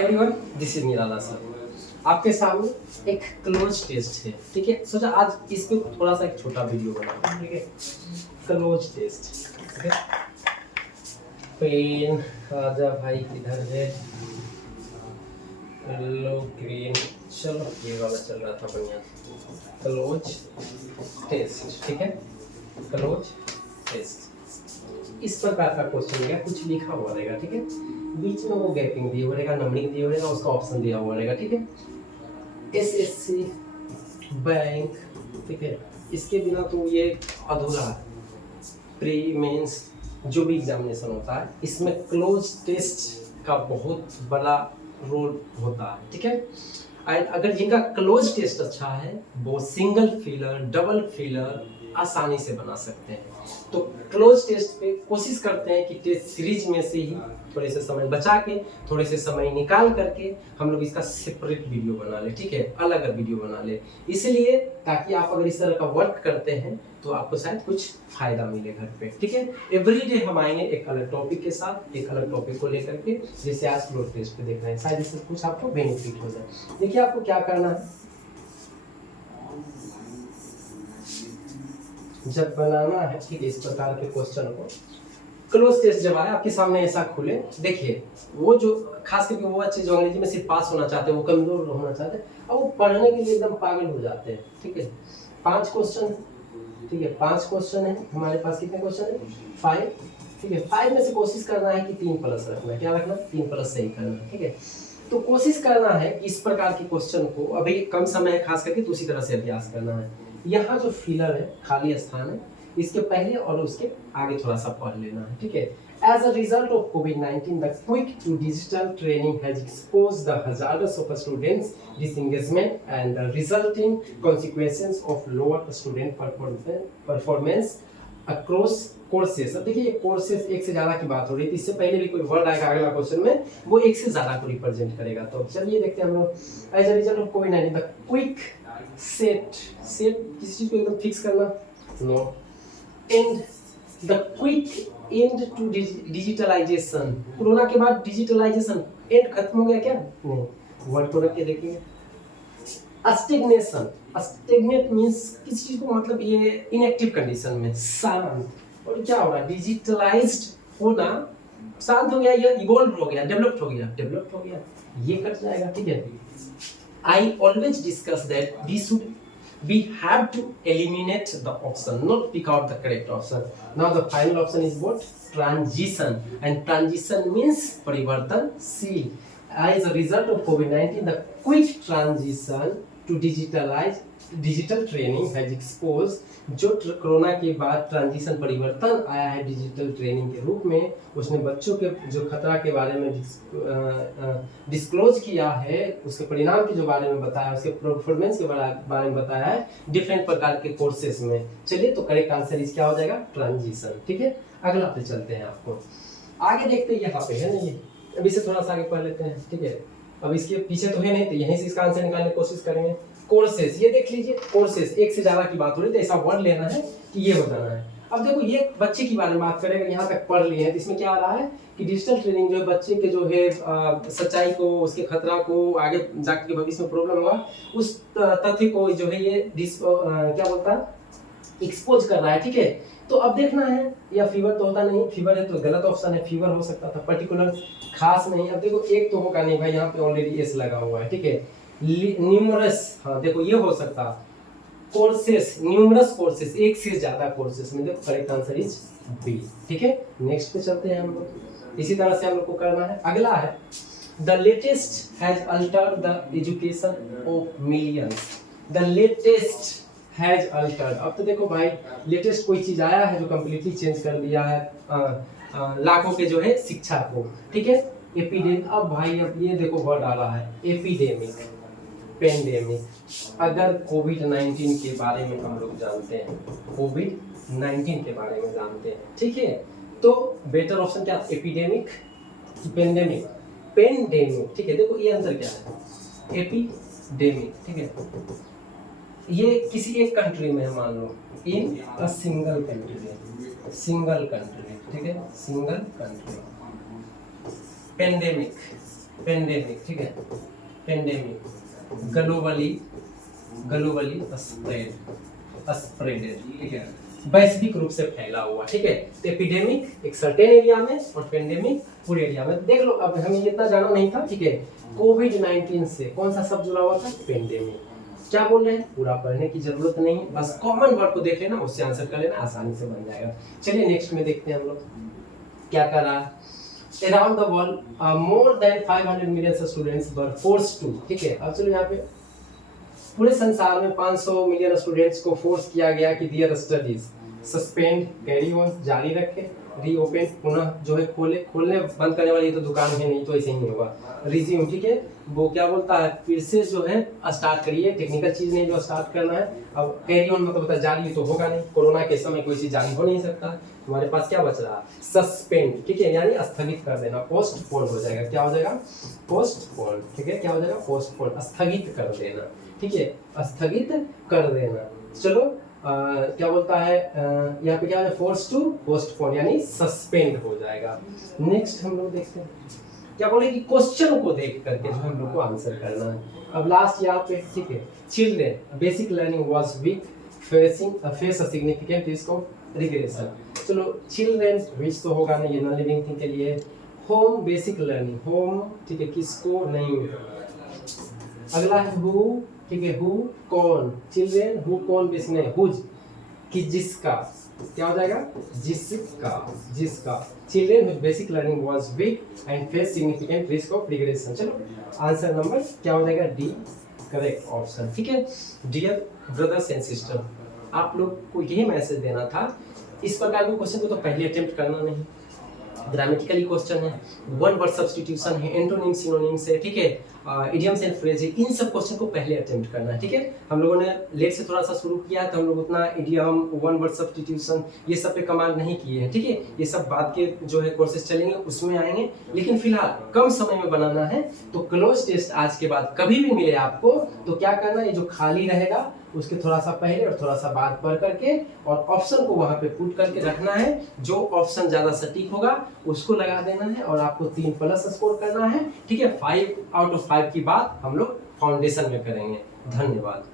Everyone, this is Nirala sir. आपके सामने एक क्लोज टेस्ट है, ठीक है। सोचा आज इस पे थोड़ा सा एक छोटा वीडियो बना, ठीक है। क्लोज टेस्ट, ठीक है। पेन आजा भाई, किधर है? लो ग्रीन, चलो ये वाला चल रहा था बढ़िया। क्लोज टेस्ट, ठीक है। क्लोज टेस्ट इस प्रकार का क्वेश्चन रहेगा, कुछ लिखा हुआ रहेगा, ठीक है। बीच में वो गैपिंग दिया हुआ रहेगा, नंबरिंग दिया हुआ रहेगा, उसका ऑप्शन दिया हुआ रहेगा, ठीक है। एसएससी बैंक, ठीक है। इसके बिना तो ये अधूरा है। प्री मेंस जो भी एग्जामिनेशन होता है, इसमें क्लोज टेस्ट का बहुत बड़ा रोल होता है, ठीक है। एंड अगर जिनका क्लोज टेस्ट अच्छा है वो सिंगल फिलर, डबल फिलर आसानी से बना सकते हैं। तो क्लोज टेस्ट पे कोशिश करते हैं कि टेस्ट सीरीज में से ही थोड़े से समय बचा के, थोड़े से समय निकाल करके हम लोग इसका सेपरेट वीडियो बना ले, ठीक है, अलग अलग वीडियो बना ले। इसलिए ताकि आप अगर इस तरह का वर्क करते हैं तो आपको शायद कुछ फायदा मिले घर पे, ठीक है। एवरीडे हम आएंगे एक अलग टॉपिक के साथ, एक अलग टॉपिक को लेकर के, जैसे आज क्लोज टेस्ट पे देख रहे हैं, शायद इससे कुछ आपको बेनिफिट हो जाए। देखिए आपको क्या करना है, जब बनाना है, ठीक है, इस प्रकार के क्वेश्चन को, क्लोज टेस्ट जब आए आपके सामने ऐसा खुले, देखिए वो जो खास करके वो बच्चे जो अंग्रेजी में सिर्फ पास होना चाहते हैं, वो कमजोर होना चाहते हैं, अब वो पढ़ने के लिए एकदम पागल हो जाते हैं, ठीक है। 5 क्वेश्चन, ठीक है, 5 क्वेश्चन है हमारे पास। कितने क्वेश्चन है? 5, ठीक है। 5 में से कोशिश करना है कि 3 प्लस रखना है। क्या रखना? 3 प्लस सही करना है, ठीक है। तो कोशिश करना है कि इस प्रकार के क्वेश्चन को, अभी कम समय है खास करके, तो उसी तरह से अभ्यास करना है। यहाँ जो फिलर है, खाली स्थान है, इसके पहले और उसके आगे थोड़ा सा पढ़ लेना है, ठीक है। As a result of COVID-19, the quick to digital training has exposed the hazards of students' disengagement and the resulting consequences of lower student performance across courses। अब देखिए ये कोर्सेस एक से ज्यादा की बात हो रही थी, इससे पहले भी कोई वर्ड आएगा अगला क्वेश्चन में, वो एक से ज्यादा को रिप्रेजेंट करेगा। तो चलिए देखते हैं हम लोग। As a result of COVID-19, the quick set किसी चीज को एकदम फिक्स करना, no, and the quick and to digitalization. Corona के बाद डिजिटलाइजेशन एंड खत्म हो गया क्या? नहीं, वर्ड को रख के देखेंगे। स्टेग्नेशन, स्टेग्नेट मींस किसी चीज को मतलब ये इनएक्टिव कंडीशन में, शांत। और क्या हो रहा है? डिजिटलाइज्ड होना, शांत हो गया या इवॉल्व हो गया, डेवलप्ड हो गया, ये कट जाएगा, ठीक है। I always discuss that we have to eliminate the option, not pick out the correct option. Now the final option is what? Transition, and transition means परिवर्तनशील। As a result of COVID-19, the quick transition to digital training has exposed, जो corona के बाद transition परिवर्तन आया है digital training के रूप में, उसने बच्चों के जो खतरा के बारे में डिस्क्लोज किया है, उसके परिणाम के जो बारे में बताया, उसके परफॉर्मेंस के बारे में बताया है डिफरेंट प्रकार के कोर्सेज में। चलिए तो करेक्ट आंसर इस क्या हो जाएगा? ट्रांजिशन, ठीक है। अगला पे चलते हैं, आपको आगे देखते हैं। यहाँ पे है ना, ये अभी से थोड़ा सा आगे पढ़ लेते हैं, ठीक है। अब इसके पीछे तो है नहीं, तो यहीं से इसका आंसर निकालने की कोशिश करेंगे। कोर्सेस, ये देख लीजिए, कोर्सेस एक से ज्यादा की बात हो रही है, तो ऐसा वर्ड लेना है कि ये बताना है। अब देखो ये बच्चे की बारे में बात करेंगे, यहाँ तक पढ़ लिए हैं, तो इसमें क्या आ रहा है कि डिजिटल ट्रेनिंग जो है बच्चे के जो है सच्चाई को, उसके खतरा को, आगे जाके भविष्य में प्रॉब्लम होगा उस तथ्य को जो है ये क्या बोलता है, एक्सपोज कर रहा है, ठीक है। तो अब देखना है, या फीवर तो होता नहीं, फीवर है तो गलत ऑप्शन है, फीवर हो सकता था, पर्टिकुलर खास नहीं। अब देखो एक तो होगा नहीं भाई, यहाँ पे ऑलरेडी एस लगा हुआ है, ठीक है। न्यूमरस, हाँ देखो ये हो सकता। कोर्सेस, न्यूमरस कोर्सेस, एक से ज्यादा कोर्सेस में, देखो करेक्ट आंसर इज बी, ठीक है। नेक्स्ट पे चलते हैं हम लोग, इसी तरह से हम लोग को करना है। अगला है the latest has Altered the education of millions. The latest has Altered, अब तो देखो भाई लेटेस्ट कोई चीज आया है जो कंप्लीटली चेंज कर दिया है लाखों के जो है शिक्षा को, ठीक है। एपिडेमिक, अब भाई अब ये देखो वर्ड आ रहा है, एपिडेमिक, पेंडेमिक। अगर कोविड-19 के बारे में हम लोग जानते हैं, कोविड-19 के बारे में जानते हैं, ठीक है, तो बेटर ऑप्शन क्या? एपिडेमिक, पेंडेमिक, पेंडेमिक, ठीक है। देखो ये आंसर क्या है? एपिडेमिक, ठीक है। ये किसी एक कंट्री में है, मान लो in a single country, single country, ठीक है, सिंगल कंट्री। पेंडेमिक, पेंडेमिक, ठीक है, पेंडेमिक ग्लोबली स्प्रेडेड, ठीक है, वैश्विक रूप से फैला हुआ, ठीक है। तो एपिडेमिक एक सर्टेन एरिया में और पेंडेमिक पूरे एरिया में। देख लो, अब हमें इतना जाना नहीं था, ठीक है। कोविड-19 से कौन सा शब्द जुड़ा हुआ था? पेंडेमिक। क्या बोल रहे हैं? पूरा पढ़ने की जरूरत नहीं, बस कॉमन वर्ड को देख लेना, उससे आंसर कर लेना, आसानी से बन जाएगा। चलिए नेक्स्ट में देखते हैं हम लोग क्या कर रहा है। Around the world, more than 500 million students were forced to, ठीक है। अब चलो यहाँ पे पूरे संसार में 500 मिलियन स्टूडेंट्स को फोर्स किया गया कि दियर स्टडीज सस्पेंड, कैरी ऑन, जारी रखें, रीओपन, पुनः जो है खोलने बंद करने वाली तो दुकान है नहीं, तो ऐसे ही नहीं होगा, रिज्यूम, ठीक है। वो क्या बोलता है, फिर से जो है स्टार्ट करिए, टेक्निकल चीज नहीं जो स्टार्ट करना है। अब कैरी ऑन मतलब होता है जारी, तो होगा नहीं, कोरोना के समय कोई चीज जारी हो नहीं सकता। हमारे पास क्या बच रहा? सस्पेंड, ठीक है, यानी स्थगित कर देना, पोस्टपोन हो जाएगा। क्या हो जाएगा? पोस्टपोन, ठीक है, क्या हो जाएगा? पोस्टपोन, स्थगित कर देना, ठीक है, स्थगित कर देना। चलो क्या बोलता है यहाँ पे, क्या है? फोर्स टू पोस्टपोन, यानी सस्पेंड हो जाएगा। नेक्स्ट हम लोग देखते हैं क्या बोले कि क्वेश्चन को देख करके जो हम लोग को आंसर करना है। अब लास्ट यहाँ पे, ठीक है, children basic learning was weak face a significant risk of regression. चलो चिल्ड्रेन विच तो होगा नहीं, ये नॉन लिविंग थिंग के लिए। होम बेसिक लर्निंग, होम, ठीक है, किसको नहीं। अगला है हु, ठीक है, हु कौन, चिल्ड्रेन हु कौन बेसिक नहीं, हुज कि जिसका, क्या हो जाएगा? जिसका children whose basic learning was weak and face significant risk of regression. चलो आंसर नंबर क्या हो जाएगा? डी करेक्ट ऑप्शन, ठीक है। डियर ब्रदर्स एंड सिस्टर, आप लोग को यही मैसेज देना था, इस प्रकार के क्वेश्चन को तो पहले अटेम्प्ट करना नहीं, ग्रामेटिकली क्वेश्चन है, वन वर्ड सब्स्टिट्यूशन है, एंटोनिम सिनोनिम्स है, ठीक है, इडियम्स एंड फ्रेज है, इन सब क्वेश्चन को पहले अटेम्प्ट करना है, ठीक है। हम लोगों ने लेट से थोड़ा सा शुरू किया है, तो हम लोग उतना इडियम, वन वर्ड सब्स्टिट्यूशन ये सब पे कमांड नहीं किए हैं, ठीक है। ये सब बाद के जो है कोर्सेज चलेंगे उसमें आएंगे, लेकिन फिलहाल कम समय में बनाना है। तो क्लोज टेस्ट आज के बाद कभी भी मिले आपको तो क्या करना है, जो खाली रहेगा उसके थोड़ा सा पहले और थोड़ा सा बाद पढ़ करके और ऑप्शन को वहां पे पुट करके रखना है। जो ऑप्शन ज्यादा सटीक होगा उसको लगा देना है और आपको 3+ स्कोर करना है, ठीक है। 5 आउट ऑफ 5 की बात हम लोग फाउंडेशन में करेंगे। धन्यवाद।